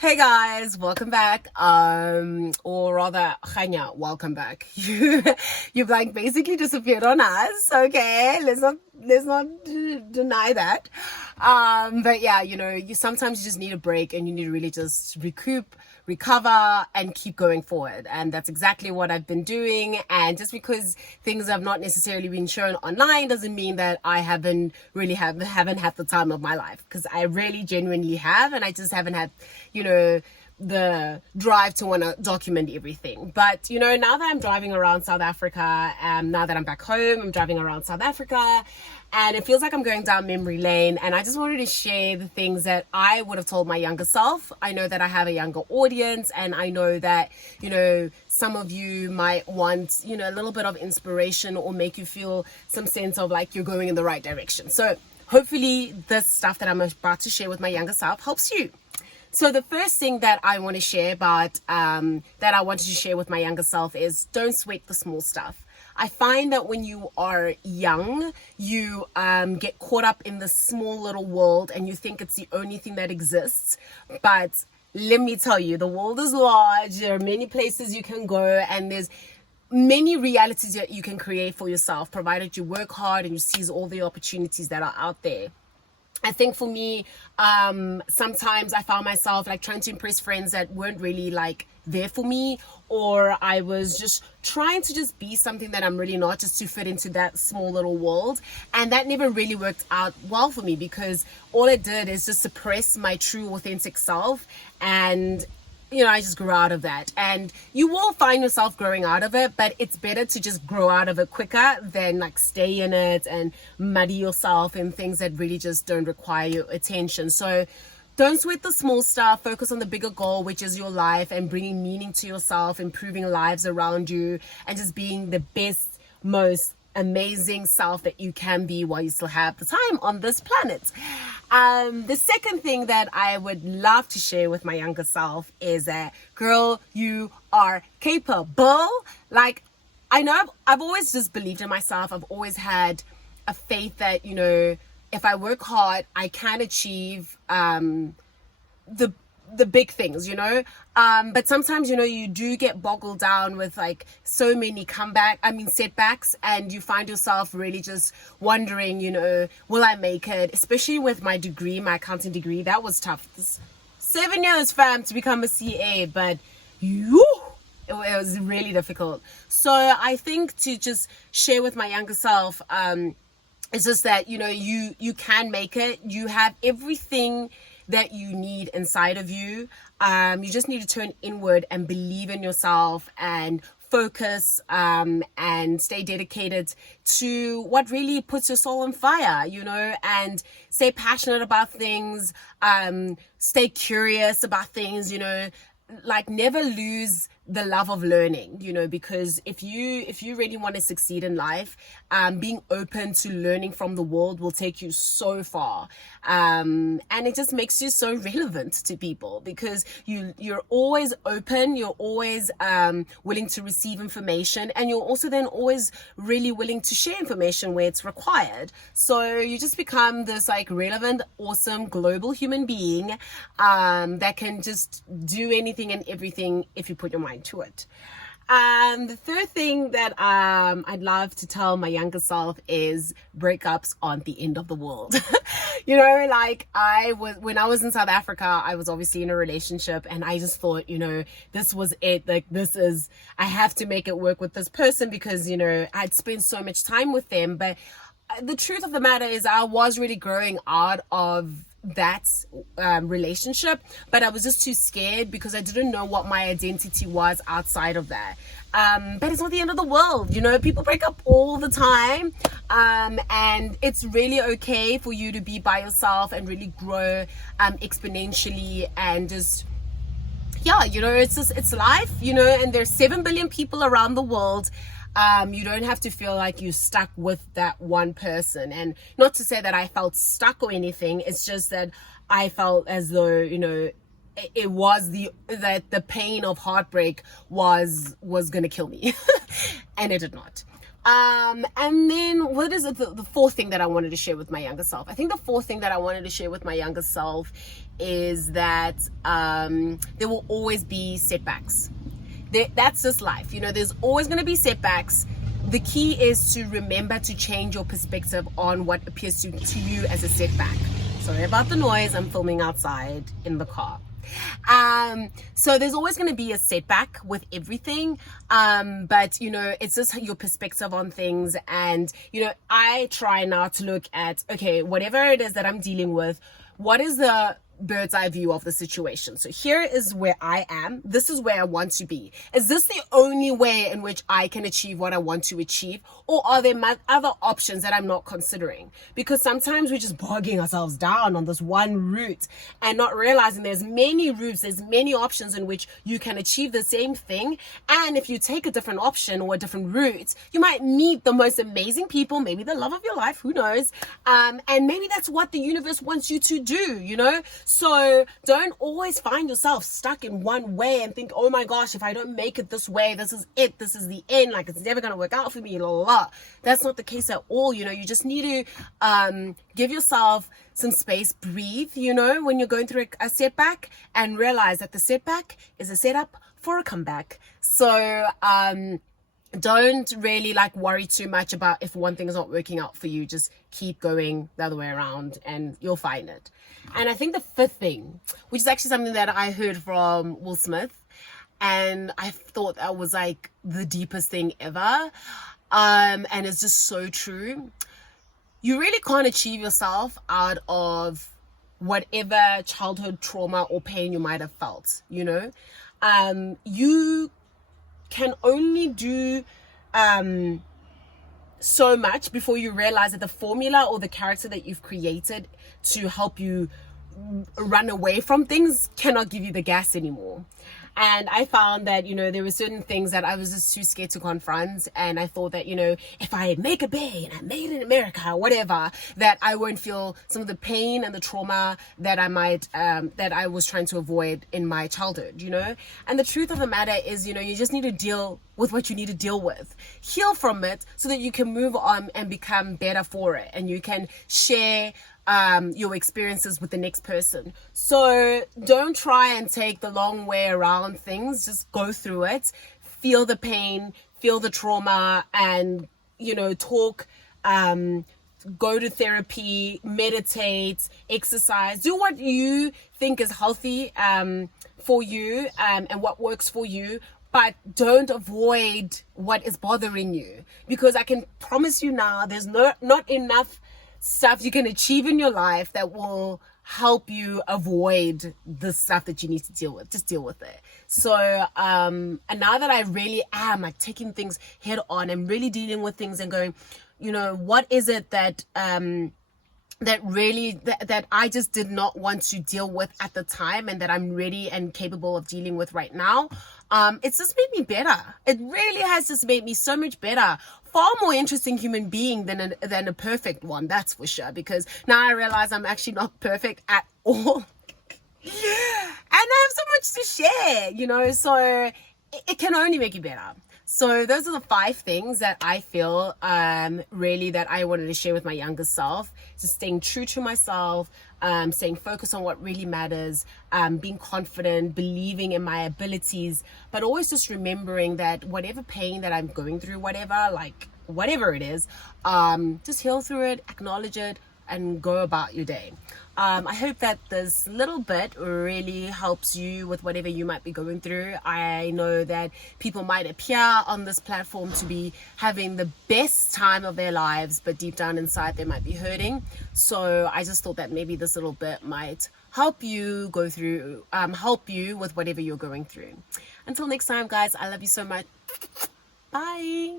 Hey guys, welcome back. Or rather, Khanya, welcome back. You've like basically disappeared on us. Okay, let's not deny that. But yeah, you sometimes just need a break and you need to really just recoup, recover, and keep going forward. And that's exactly what I've been doing. And just because things have not necessarily been shown online doesn't mean that I haven't had the time of my life, because I really genuinely have, and I just haven't had, the drive to want to document everything. But now that I'm driving around South Africa, now that I'm back home, I'm driving around South Africa, and it feels like I'm going down memory lane. And I just wanted to share the things that I would have told my younger self. I know that I have a younger audience, and I know that some of you might want a little bit of inspiration or make you feel some sense of like you're going in the right direction. So hopefully this stuff that I'm about to share with my younger self helps you. So the first thing that I want to share that I wanted to share with my younger self is don't sweat the small stuff. I find that when you are young, you get caught up in the small little world and you think it's the only thing that exists. But let me tell you, the world is large. There are many places you can go, and there's many realities that you can create for yourself, provided you work hard and you seize all the opportunities that are out there. I think for me, sometimes I found myself like trying to impress friends that weren't really like there for me, or I was just trying to just be something that I'm really not, just to fit into that small little world. And that never really worked out well for me, because all it did is just suppress my true authentic self. And I just grew out of that. And you will find yourself growing out of it, but it's better to just grow out of it quicker than like stay in it and muddy yourself in things that really just don't require your attention. So don't sweat the small stuff. Focus on the bigger goal, which is your life, and bringing meaning to yourself, improving lives around you, and just being the best, most amazing self that you can be while you still have the time on this planet. The second thing that I would love to share with my younger self is that, girl, you are capable. Like, I know I've always just believed in myself. I've always had a faith that, if I work hard, I can achieve the big things, but sometimes, you do get boggled down with like so many setbacks, and you find yourself really just wondering, will I make it? Especially with my degree, my accounting degree, that was tough. 7 years, fam, to become a CA, but it was really difficult. So I think to just share with my younger self, it's just that, you can make it. You have everything that you need inside of you. You just need to turn inward and believe in yourself and focus and stay dedicated to what really puts your soul on fire, and stay passionate about things, stay curious about things, like never lose the love of learning, because if you really want to succeed in life, being open to learning from the world will take you so far, and it just makes you so relevant to people, because you're always open, you're always willing to receive information, and you're also then always really willing to share information where it's required. So you just become this like relevant, awesome global human being that can just do anything and everything if you put your mind to it. The third thing that I'd love to tell my younger self is breakups aren't the end of the world. Like when I was in South Africa, I was obviously in a relationship, and I just thought, this was it. Like, I have to make it work with this person, because, I'd spent so much time with them. But the truth of the matter is I was really growing out of that relationship, but I was just too scared because I didn't know what my identity was outside of that. But it's not the end of the world. People break up all the time, and it's really okay for you to be by yourself and really grow exponentially, and just it's life, and there's 7 billion people around the world. You don't have to feel like you're stuck with that one person. And not to say that I felt stuck or anything, it's just that I felt as though, it was that the pain of heartbreak was gonna kill me. And it did not. And then what is it, the fourth thing that I wanted to share with my younger self? I think the fourth thing that I wanted to share with my younger self is that there will always be setbacks. That's just life. There's always going to be setbacks. The key is to remember to change your perspective on what appears to you as a setback. Sorry about the noise. I'm filming outside in the car. So there's always going to be a setback with everything. But it's just your perspective on things. And, I try now to look at, okay, whatever it is that I'm dealing with, what is the bird's eye view of the situation? So here is where I am. This is where I want to be. Is this the only way in which I can achieve what I want to achieve? Or are there other options that I'm not considering? Because sometimes we're just bogging ourselves down on this one route and not realizing there's many routes, there's many options in which you can achieve the same thing. And if you take a different option or a different route, you might meet the most amazing people, maybe the love of your life, who knows? And maybe that's what the universe wants you to do, So don't always find yourself stuck in one way and think, oh my gosh, if I don't make it this way, this is it. This is the end. Like, it's never going to work out for me. That's not the case at all. You just need to give yourself some space, breathe, when you're going through a setback, and realize that the setback is a setup for a comeback. So, don't really worry too much about if one thing is not working out for you. Just keep going the other way around and you'll find it. And I think the fifth thing, which is actually something that I heard from Will Smith, and I thought that was the deepest thing ever. And it's just so true. You really can't achieve yourself out of whatever childhood trauma or pain you might have felt, you can only do so much before you realize that the formula or the character that you've created to help you run away from things cannot give you the gas anymore. And I found that, there were certain things that I was just too scared to confront. And I thought that, if I make a bay and I made it in America, whatever, that I won't feel some of the pain and the trauma that that I was trying to avoid in my childhood, And the truth of the matter is, you just need to deal with what you need to deal with. Heal from it so that you can move on and become better for it. And you can share your experiences with the next person. So don't try and take the long way around things. Just go through it, feel the pain, feel the trauma, and talk, go to therapy, meditate, exercise, do what you think is healthy for you and what works for you. But don't avoid what is bothering you, because I can promise you now, there's not enough stuff you can achieve in your life that will help you avoid the stuff that you need to deal with. Just deal with it. So and now that I really am taking things head on and really dealing with things and going, what is it that that I just did not want to deal with at the time, and that I'm ready and capable of dealing with right now. It's just made me better. It really has just made me so much better. Far more interesting human being than a perfect one, that's for sure. Because now I realize I'm actually not perfect at all. And I have so much to share, so it can only make you better. So those are the 5 things that I feel really that I wanted to share with my younger self. Just staying true to myself, staying focused on what really matters, being confident, believing in my abilities, but always just remembering that whatever pain that I'm going through, whatever it is, just heal through it, acknowledge it, and go about your day. I hope that this little bit really helps you with whatever you might be going through. I know that people might appear on this platform to be having the best time of their lives, but deep down inside they might be hurting. So I just thought that maybe this little bit might help you go through, help you with whatever you're going through. Until next time, guys, I love you so much. Bye.